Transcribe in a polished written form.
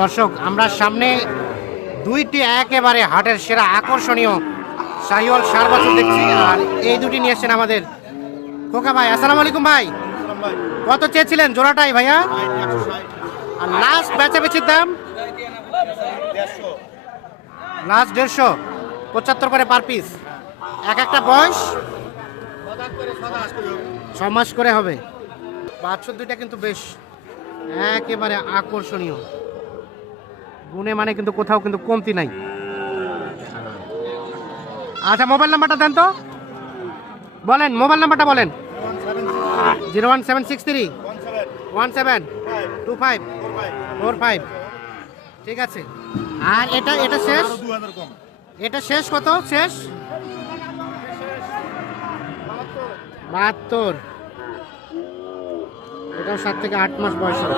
দর্শক আমরা সামনে দুইটি একেবারে হাটের সেরা আকর্ষণীয় শাহিওয়াল সার বাছুর দেখছি, আর এই দুটি নিয়ে এসেছেন আমাদের খোকা ভাই। আসসালামু আলাইকুম ভাই, কত চেয়েছিলেন জোড়াটাই ভাইয়া? আর লাস্ট বেচাবেচির দাম লাস্ট 150, 75 করে পার পিস। এক একটা বয়স 6 মাস করে হবে। বাছুর দুইটা কিন্তু বেশ একেবারে আকর্ষণীয়, গুণে মানে কিন্তু কোথাও কিন্তু কমতি নাই। আচ্ছা মোবাইল নাম্বারটা দেন তো, বলেন মোবাইল নাম্বারটা বলেন। 01763 172545। ঠিক আছে। আর এটা শেষ, এটা শেষ কত? শেষ 72। এটাও 7 থেকে 8 মাস বয়স হবে।